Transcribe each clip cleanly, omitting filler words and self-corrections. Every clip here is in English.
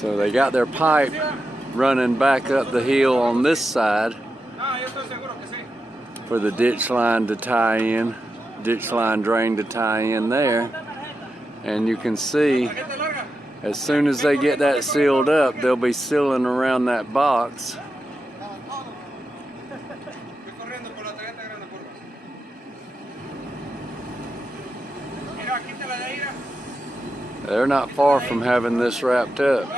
So they got their pipe running back up the hill on this side for the ditch line to tie in, ditch line drain to tie in there. And you can see as soon as they get that sealed up, they'll be sealing around that box. They're not far from having this wrapped up.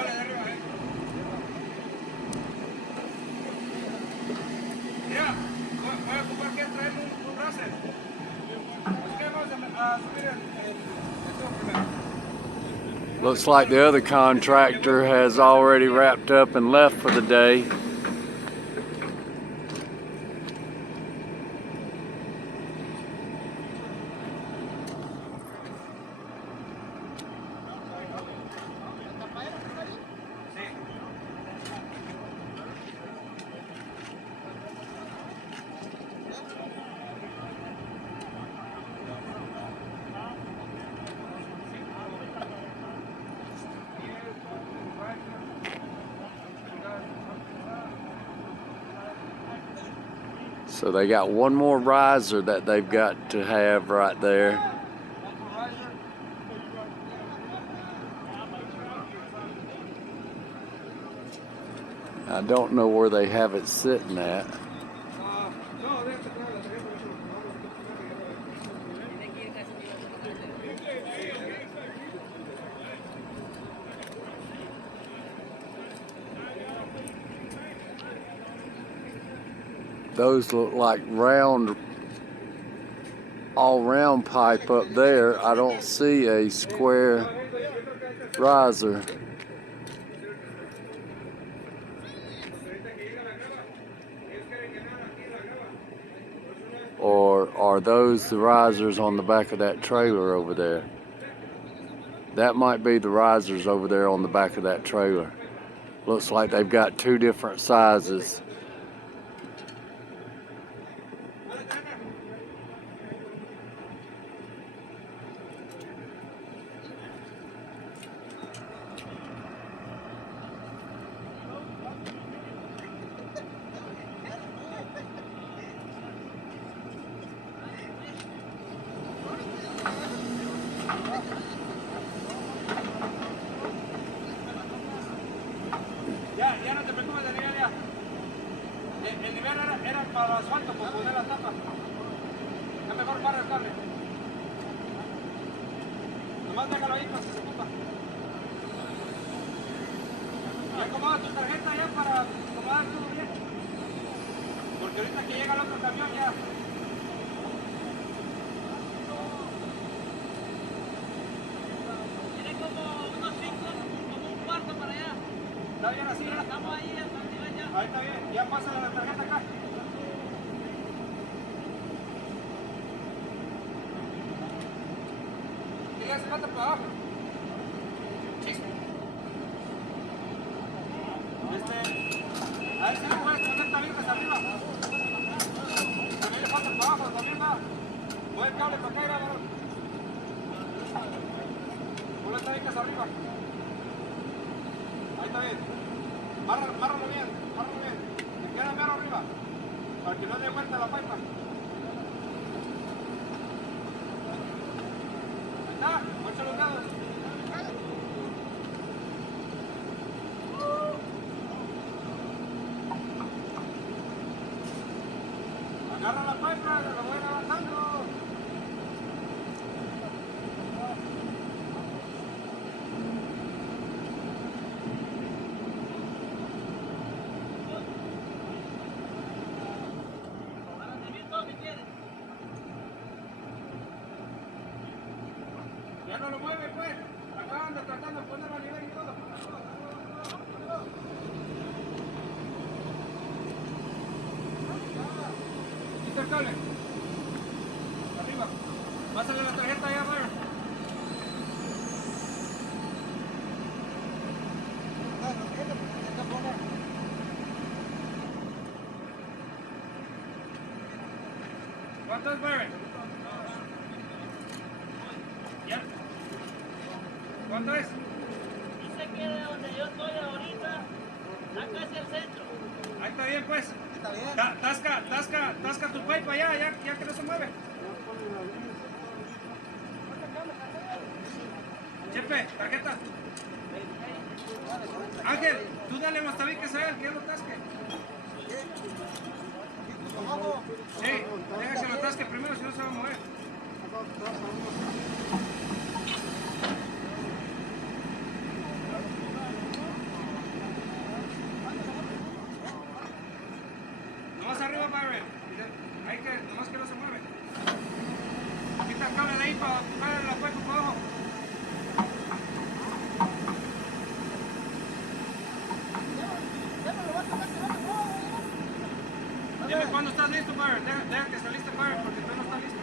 Looks like the other contractor has already wrapped up and left for the day. So they got one more riser that they've got to have right there. I don't know where they have it sitting at. Those look like round, all round pipe up there. I don't see a square riser. Or are those the risers on the back of that trailer over there? That might be the risers over there on the back of that trailer. Looks like they've got two different sizes. Ya no te preocupes del nivel ya. El nivel era para asfalto, por poner la tapa. Es mejor para el cable. Nomás déjalo ahí, pues se ocupa. Y acomoda tu tarjeta ya para acomodar todo bien. Porque ahorita que llega el otro camión ya. Tiene como unos 5, como un cuarto para allá. ¿Está bien así? Estamos ahí, ya. Ahí está bien, ya pasa la tarjeta acá. ¿Qué le hace falta para abajo? Sí. A ver si no puedes poner también desde arriba. También le falta para abajo, también va. Pon el cable para acá, grábalo. Ponle también desde arriba. Ahí está bien. Márralo bien, que queda mero arriba, para que no dé vuelta la pipa. Ahí está, muchos los dedos. Agarra la pipa, la voy levantando. Ya no lo mueve, pues. Acá anda tratando de ponerlo a nivel y todo. Quita el cable. Arriba. Pásale la tarjeta allá arriba. ¿Cuánto es, Barry? ¿Ya? ¿Cuánto es? Dice Ahí está bien, pues. Tasca tu pipe allá, ya que no se mueve. Chepe, tarjeta. Ángel, tú dale más tabique a él, que él lo tasque. Sí, deja que lo tasque primero, si no se va a mover. Nomás arriba, Byron. Ahí que, nomás que no se mueve. Quita el cable de ahí para buscar la puerta para abajo. Dime cuando estás listo, Byron. Deja que esté listo, Byron, porque tú no estás listo.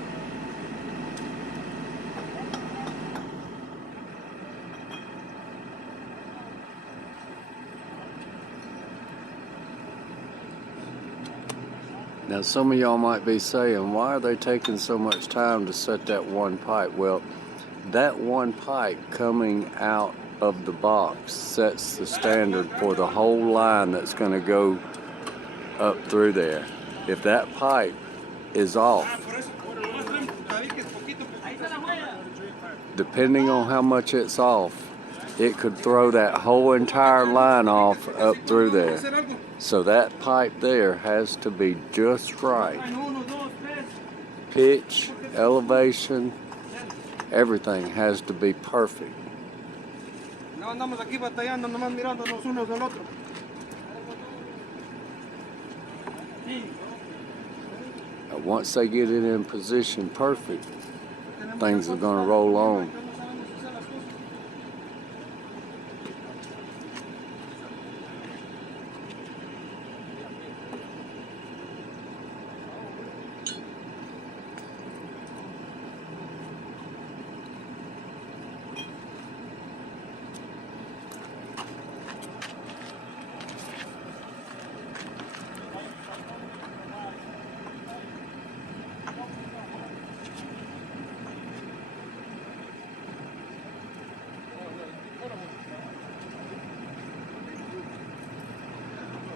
Now some of y'all might be saying, why are they taking so much time to set that one pipe? Well, that one pipe coming out of the box sets the standard for the whole line that's going to go up through there. If that pipe is off, depending on how much it's off, it could throw that whole entire line off up through there. So that pipe there has to be just right. Pitch, elevation, everything has to be perfect. No andamos aquí batallando, nomás mirándonos unos al otro. Once they get it in position perfect, things are going to roll on.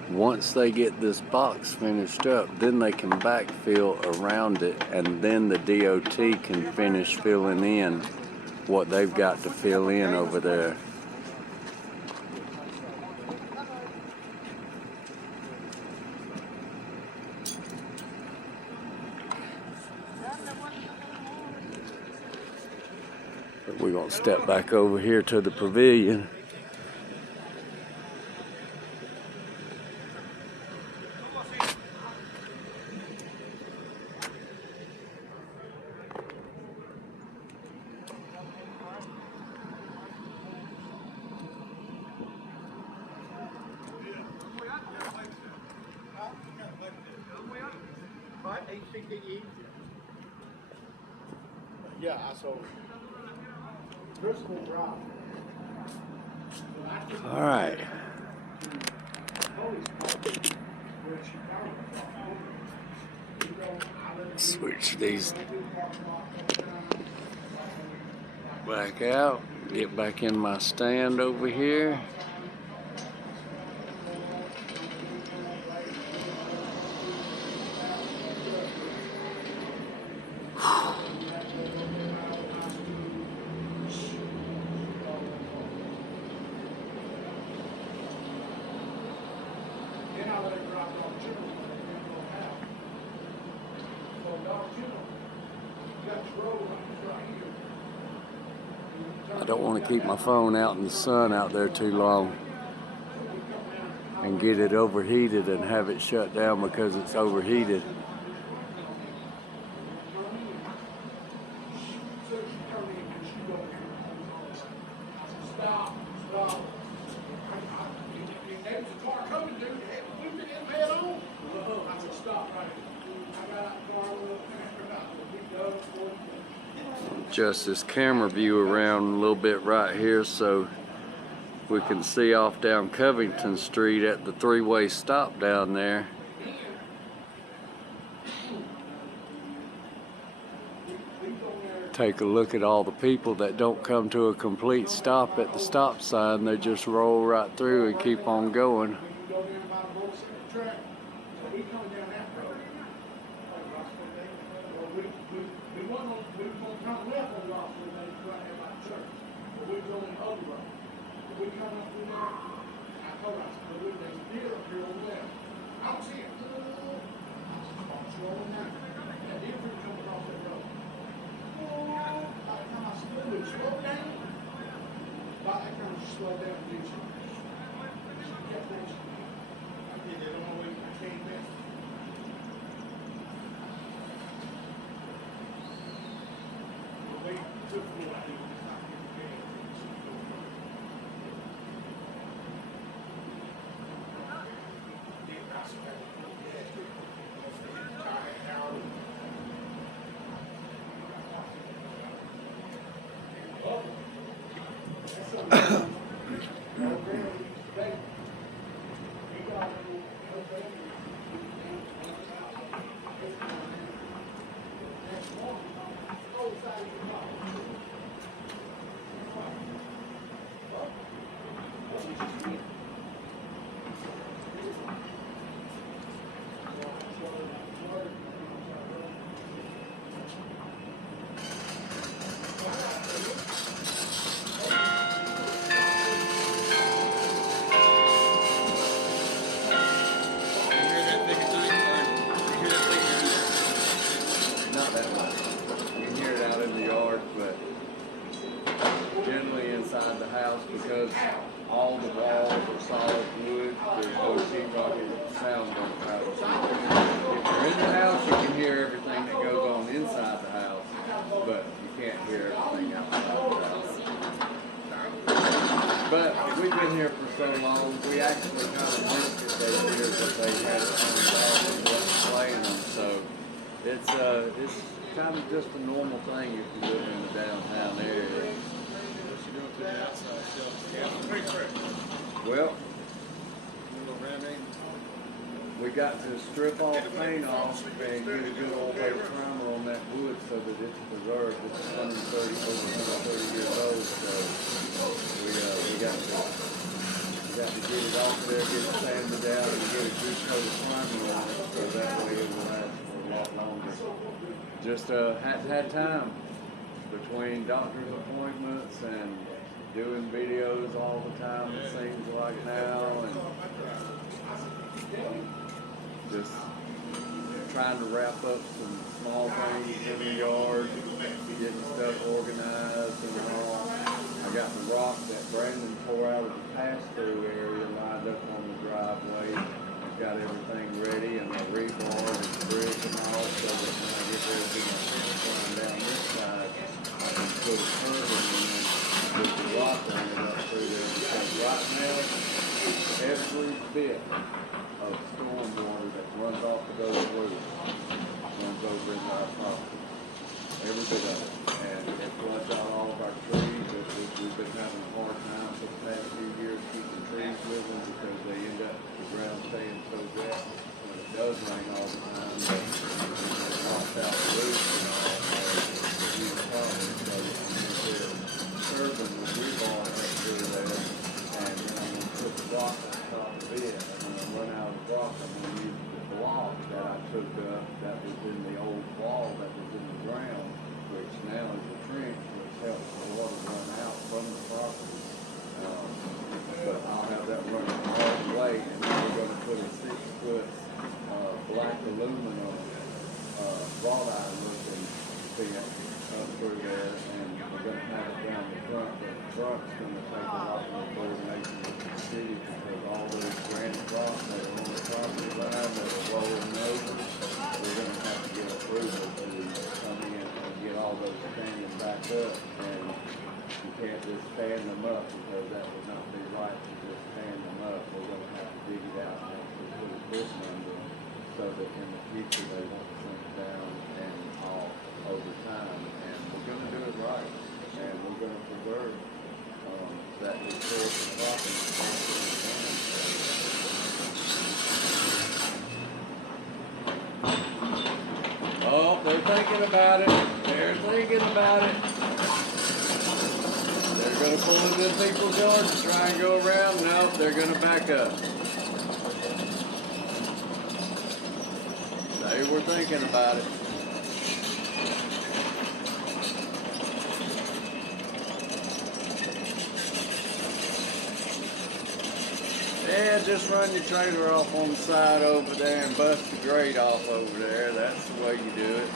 Once they get this box finished up, then they can backfill around it, and then the DOT can finish filling in what they've got to fill in over there. But we're going to step back over here to the pavilion. Yeah, I saw Bristol Drive. All right. Switch these back out. Get back in my stand over here. I don't want to keep my phone out in the sun out there too long and get it overheated and have it shut down because it's overheated. Adjust this camera view around a little bit right here so we can see off down Covington Street at the three-way stop down there. Take a look at all the people that don't come to a complete stop at the stop sign. They just roll right through and keep on going. When you go down by the motorcycle track, so we come down that road. Well, we wasn't come left on Rossville Day, right there by the church. But we was on the other road. But we come up through there, I told her, I said, there's a deer up here over there. I don't see it. I said, I'm slowing down. That deer couldn't come across that road. By the time I stood, we slowed down. By that time, she slowed down and did something. She kept racing. I did it all the way I came back. But we took a little bit. It's not getting bad. Inside the house, because all the walls are solid wood, there's no sheetrock, sound don't travel. If you're in the house, you can hear everything that goes on inside the house, but you can't hear everything outside the house. But we've been here for so long, we actually kind of missed it those years that they had it on and wasn't playing them, so it's kind of just a normal thing if you live in the downtown area. Well, we got to strip all the paint off and get a good old base primer on that wood so that it's preserved. It's 130 years old, so we got to get it off of there, get it sanded down, and get a good coat of primer on it so that way it will last for a lot longer. Just hadn't had time between doctor's appointments and doing videos all the time, it seems like now, and just trying to wrap up some small things in the yard, getting stuff organized and all. I got the rock that Brandon tore out of the pass-through area lined up on the driveway. I've got everything ready and the rebar and brick and all, so that when I get ready to do my fence line down this side, I can put a curb in with the rock running up through there, because right now, every bit of storm water that runs off of those roofs runs over into our property. Every bit of it. And it floods out all of our trees. We've been having a hard time for the past few years keeping trees living because they end up, the ground staying so wet. When it does rain all the time, it knocks out the roof and all. It's a huge problem. So curving the rebar up through there, and then I'm going to put the block on top of it, and when I run out of the block, I'm going to use the block that I took up that was in the old wall that was in the ground, which now is a trench, which helps the water run out from the property. But I'll have that running all the way, and then we're going to put a 6-foot black aluminum wrought iron looking fence up through there, and we're going to have it down the front, but the front's going to take a lot more coordination with the city because all those granite rocks that are on the property line that are rolling over, we're going to have to get approval to come in and get all those standing back up, and you can't just stand them up because that would not be right to just stand them up. We're going to have to dig it out and actually put a foot under them so that in the future they won't sink down and off over time. And we're going to do it right, and we're going to preserve that historical property. Oh, they're thinking about it. They're thinking thinking about it. They're gonna pull into people's yards and try and go around. No, they're gonna back up. They were thinking about it. Yeah, just run your trailer off on the side over there and bust the grate off over there. That's the way you do it.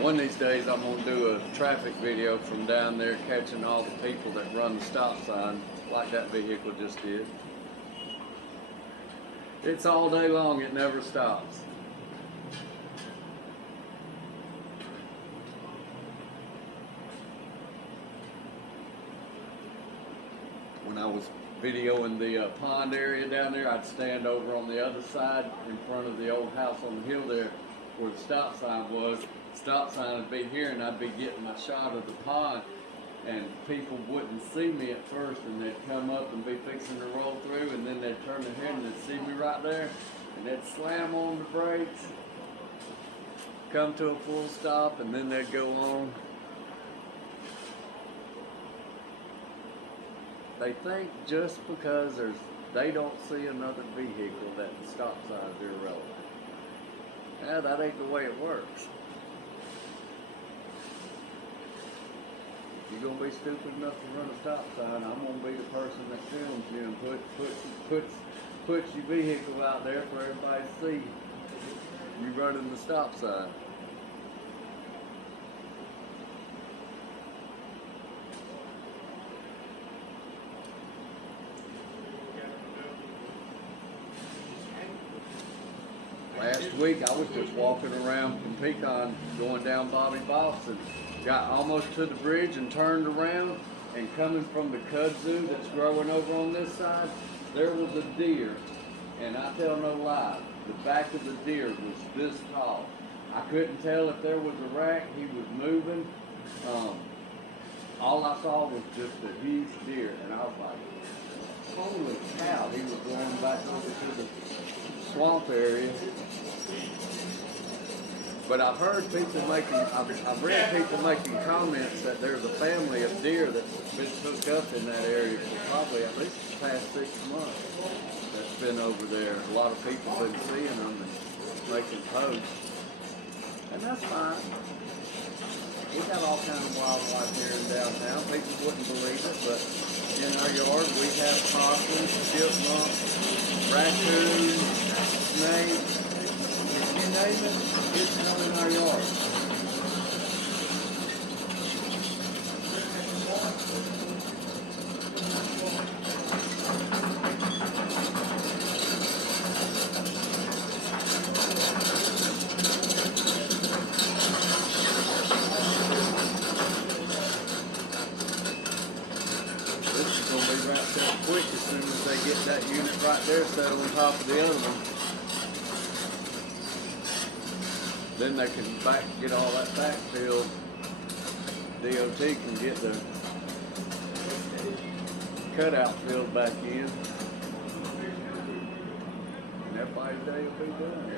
One of these days I'm going to do a traffic video from down there catching all the people that run the stop sign like that vehicle just did. It's all day long, it never stops. When I was videoing the pond area down there, I'd stand over on the other side in front of the old house on the hill there where the stop sign was. The stop sign would be here and I'd be getting my shot of the pond, and people wouldn't see me at first, and they'd come up and be fixing to roll through, and then they'd turn their head and they'd see me right there, and they'd slam on the brakes, come to a full stop, and then they'd go on. They think just because they don't see another vehicle that the stop sign is irrelevant. Yeah, that ain't the way it works. If you're gonna be stupid enough to run a stop sign, I'm gonna be the person that films you and puts your vehicle out there for everybody to see you running the stop sign. Last week I was just walking around from Pecan going down Bobby Boston. Got almost to the bridge and turned around, and coming from the kudzu that's growing over on this side, there was a deer. And I tell no lie, the back of the deer was this tall. I couldn't tell if there was a rack, he was moving. All I saw was just a huge deer, and I was like, holy cow, he was going back over to the swamp area. But I've heard people I've read people making comments that there's a family of deer that's been hooked up in that area for probably at least the past 6 months that's been over there. A lot of people have been seeing them and making posts. And that's fine. We got all kinds of wildlife here in downtown. People wouldn't believe it, but in our yard we have possums, chipmunks, raccoons, snakes. You name it, it's not in our yard. This is going to be wrapped up quick as soon as they get that unit right there set on top of the other one. Then they can get all that back filled. DOT can get the cutout filled back in. And everybody's day will be done.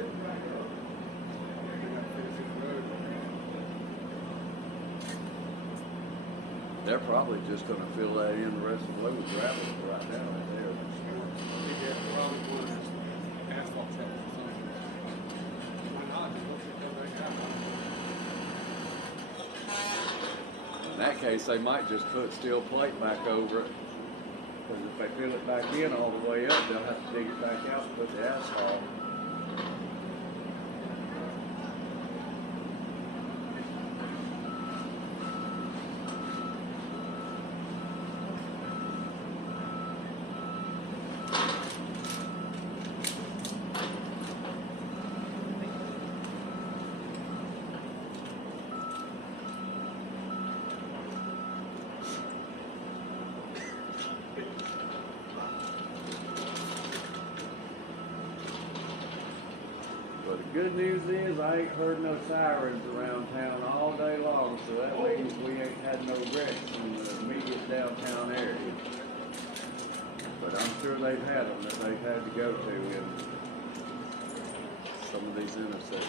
They're probably just going to fill that in the rest of the way with gravel right now. Right there. Asphalt truck or something. Why not? In that case, they might just put steel plate back over it. Because if they fill it back in all the way up, they'll have to dig it back out and put the asphalt. But the good news is I ain't heard no sirens around town all day long, so that means we ain't had no wrecks in the immediate downtown area. But I'm sure they've had them that they've had to go to in some of these intersections.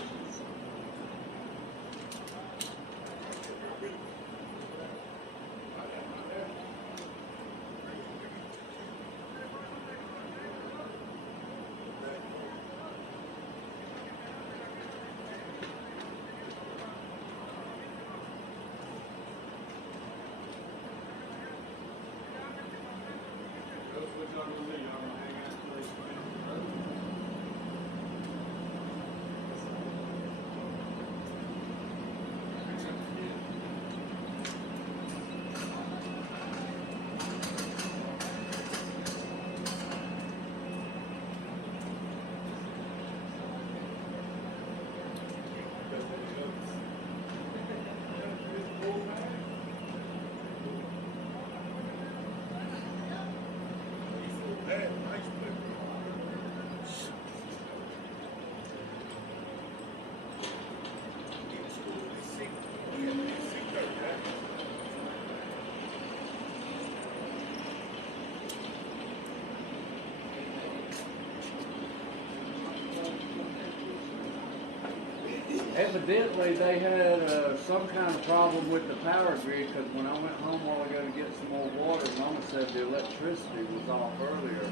Evidently, they had some kind of problem with the power grid, because when I went home a while ago to get some more water, Mama said the electricity was off earlier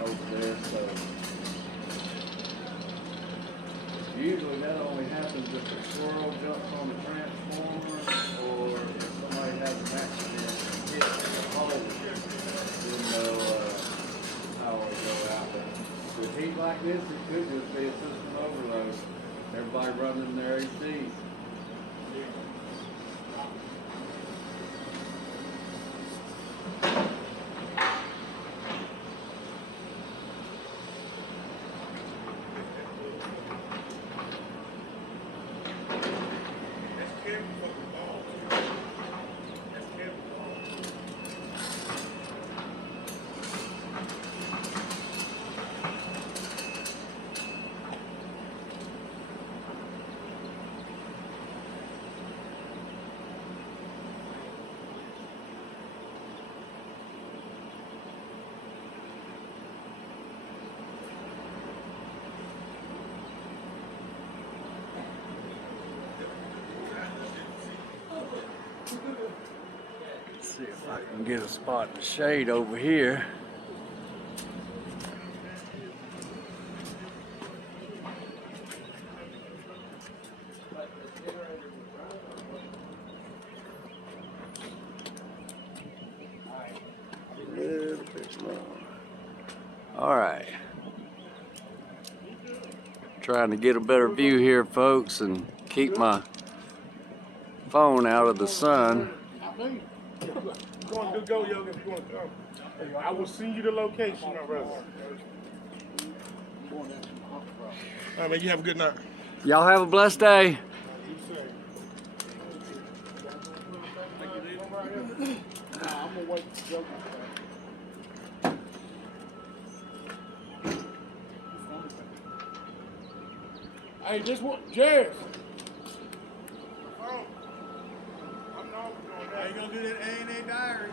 over there. So usually that only happens if a squirrel jumps on the transformer or if somebody has an accident and hits the pole, then the power will go out. But with heat like this, it could just be a system overload. Everybody running their ACs. See if I can get a spot in the shade over here. A little bit more. All right. Trying to get a better view here, folks, and keep my phone out of the sun. Go, Yoga, if you want to come. I will send you the location, my brother. All right, man, you have a good night. Y'all have a blessed day. I'm gonna wait for Yoga. Hey, this one, Jared. How you gonna do that A&A diary?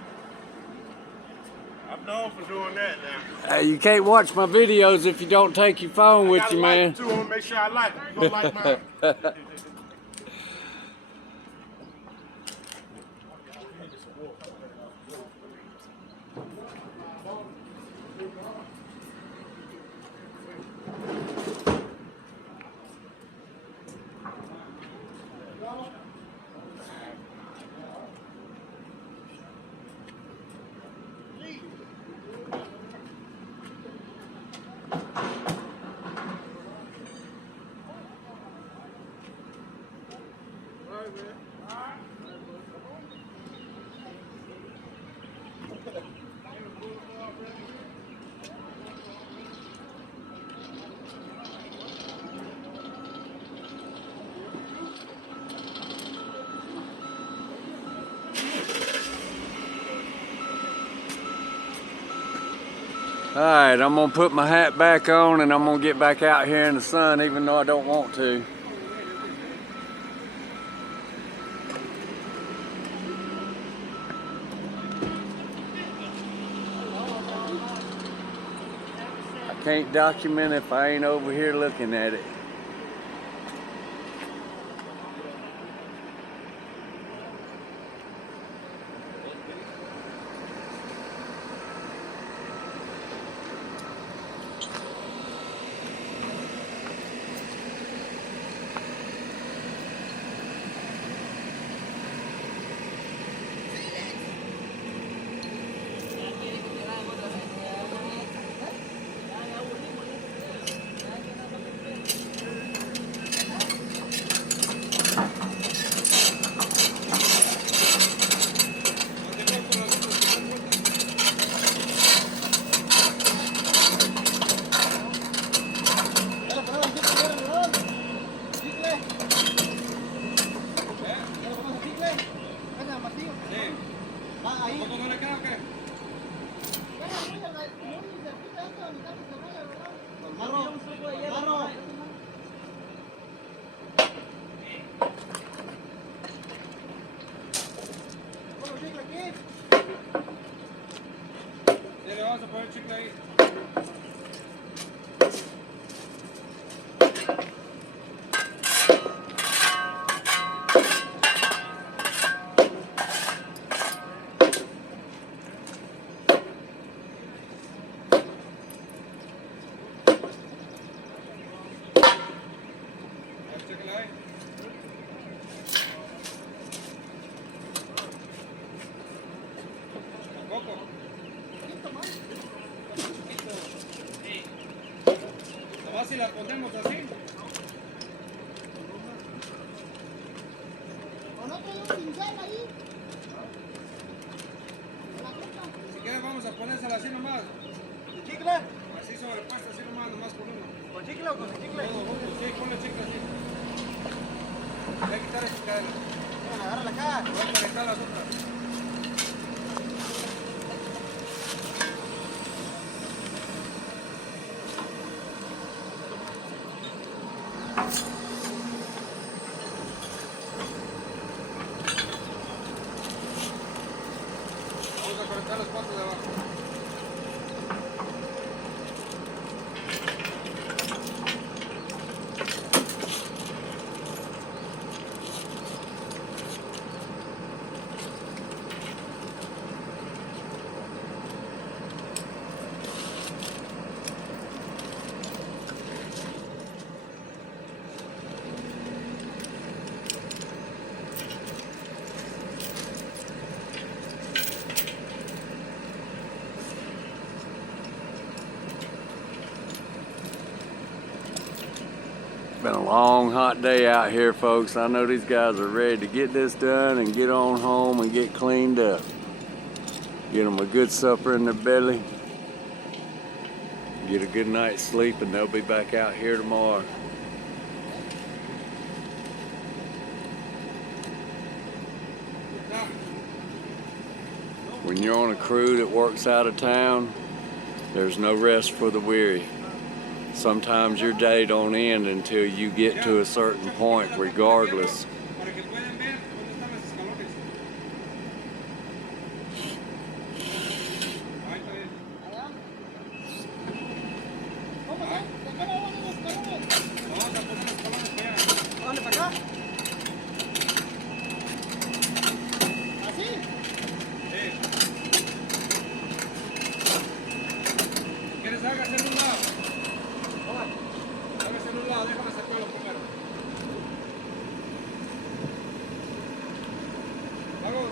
I'm known for doing that now. You can't watch my videos if you don't take your phone with you, man. I want to make sure I like it. You gonna like mine? Alright, I'm gonna put my hat back on and I'm gonna get back out here in the sun even though I don't want to. can't document if I ain't over here looking at it. Le vamos a poner chicle ahí. Si la ponemos así. ¿O no trae un pincel ahí? Si quieres vamos a ponérsela así nomás. ¿Con chicle? Así sobrepuesta, así nomás con uno. ¿Con chicle o con chicle? Sí, ponle chicle así. Voy a quitar esta cadena. Bueno, agárrala acá. Voy a conectar las otras. Vamos a conectar las patas de abajo. Been a long, hot day out here, folks. I know these guys are ready to get this done and get on home and get cleaned up. Get them a good supper in their belly. Get a good night's sleep, and they'll be back out here tomorrow. When you're on a crew that works out of town, there's no rest for the weary. Sometimes your day don't end until you get to a certain point, regardless. Para que puedan ver dónde están los escalones. Ahí está bien. ¿Cómo está? ¿De qué no van los escalones? Vamos a poner los escalones para allá. ¿Dónde, para acá? ¿Así? Sí. ¿Quieres hágase en un lado? Hágase en un lado, déjame sacarlo primero. Vamos.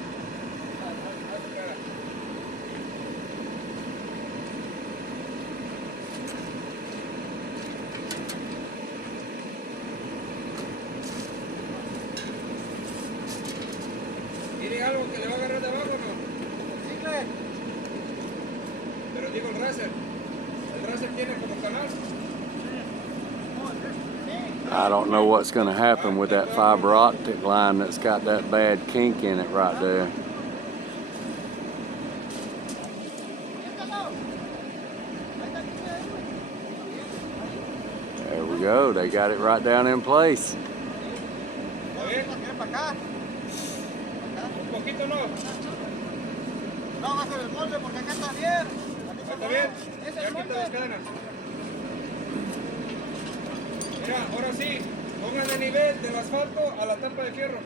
¿Tiene algo que le va a agarrar de abajo o no? ¿Chicle? Pero digo el racer. ¿El racer tiene como canal? I don't know what's going to happen with that fiber optic line that's got that bad kink in it right there. There we go. They got it right down in place. ¿Está bien? ¿Para acá? ¿Un poquito no? No, va a ser el molde porque acá está bien. ¿Está bien? Es Ya el quita molde. las cadenas. Mira, ahora sí, pongan el nivel del asfalto a la tapa de fierro.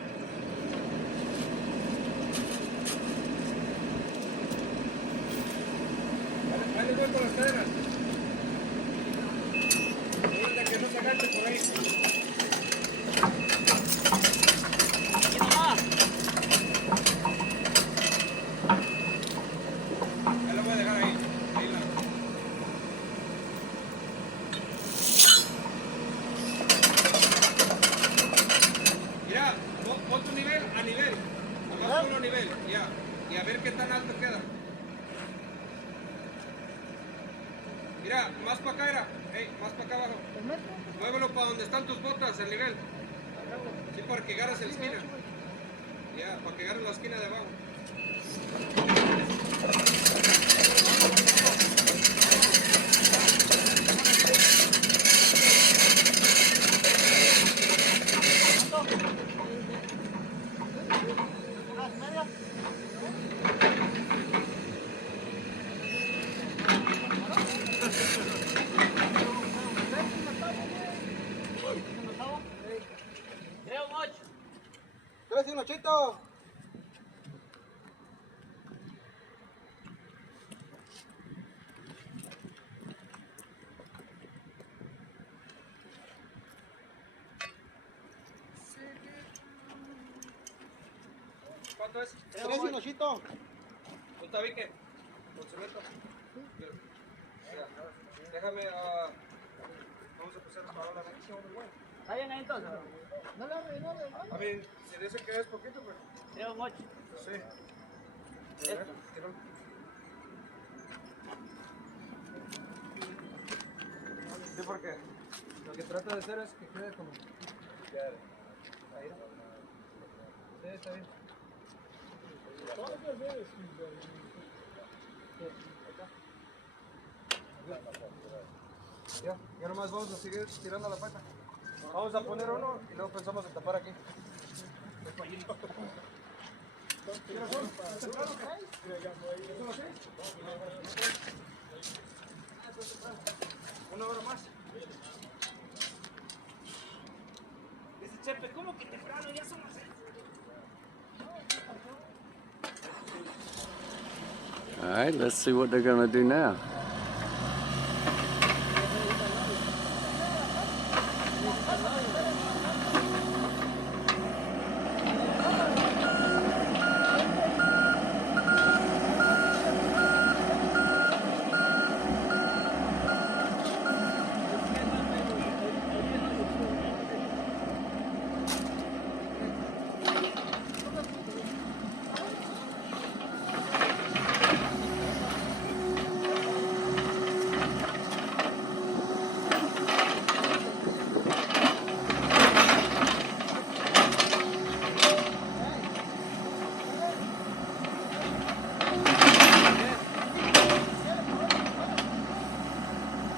Ahí les voy con las cadenas. Recuerden que no se agache por ahí. Ya lo voy a dejar ahí. Ahí la. Mira, pon tu nivel a nivel. Nomás ponlo a nivel, ya. Y a ver qué tan alto queda. Mira, más para acá era. Hey, más para acá abajo. Muévelo para donde están tus botas, el nivel. Sí, para que agarres la esquina. Ya, para que agarres la esquina de abajo. ¿Quieres un ochito? ¿Cuánto es? ¿Quieres un ochito? ¿Un tabique? ¿Con cemento? Mira, déjame, vamos a empezar para ahora. ¿Está bien ahí entonces? No le abre, no le abre. A ver, si dice que es poquito, pero... Creo mucho. Sí. Esto. Sí, porque lo que trata de hacer es que quede como... Ya, ahí. Sí, está bien. Ya nomás vamos a seguir tirando la pata. Vamos a poner uno y luego pensamos en tapar aquí. Una hora más. Dice Chepe, ¿cómo que temprano? Ya son las 6. All right, let's see what they're gonna do now.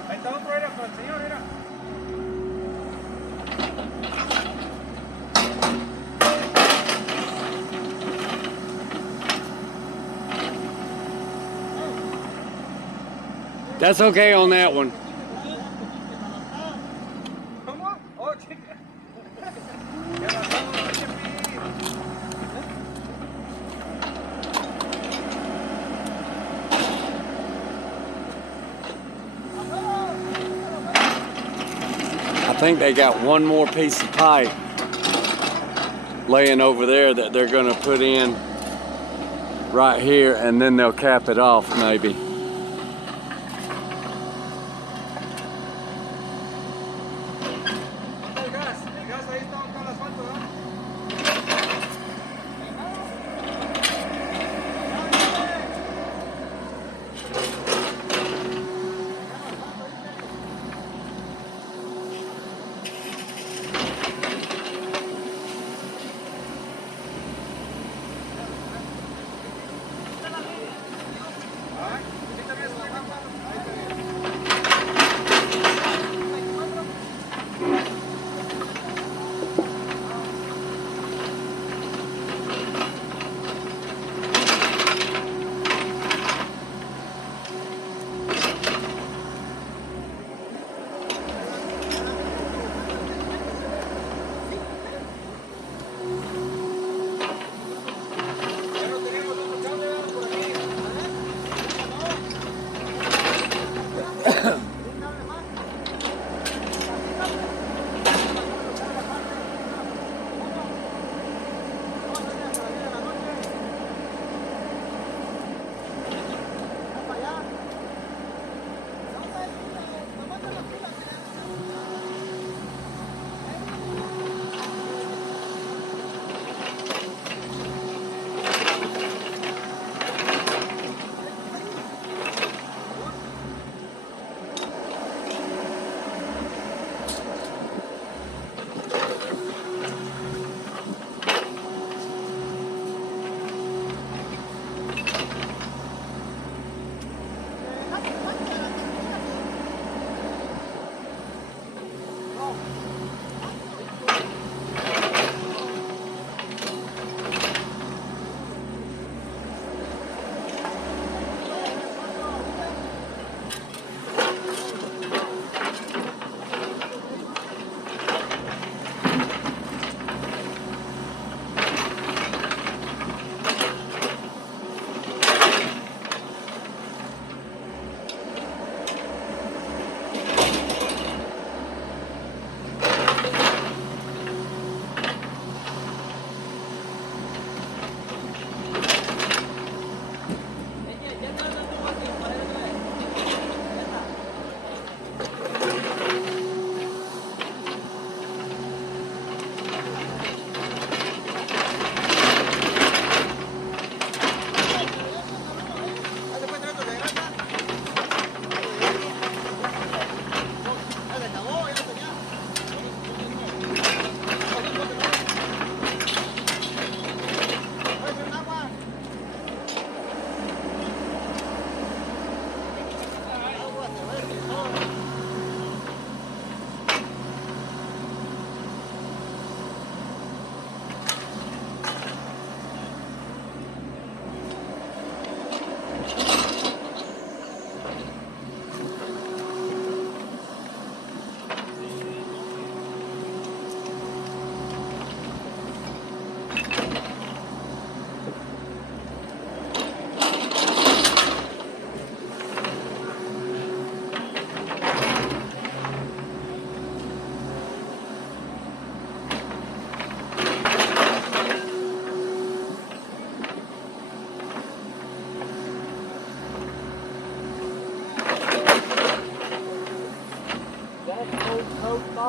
Ahí está otro, era para el señor, era. That's okay on that one. ¿Cómo? Oh, chica. ¿Qué pasó, Chepi? I think they got one more piece of pipe laying over there that they're gonna put in right here, and then they'll cap it off maybe. El gas ahí está con el asfalto, ¿verdad?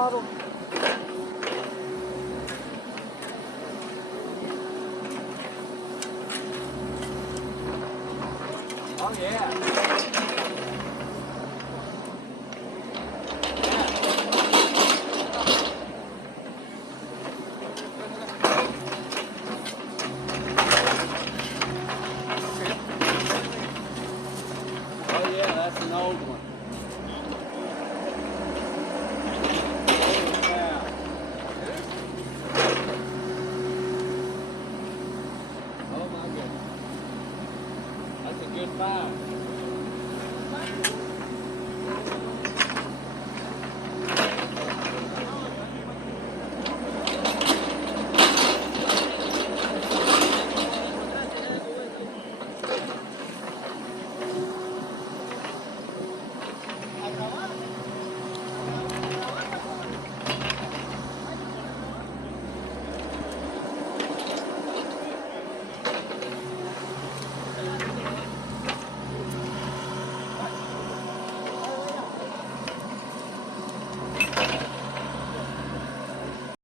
model? Oh yeah. Oh yeah, that's an old one. Yeah. Oh my goodness. That's a good find.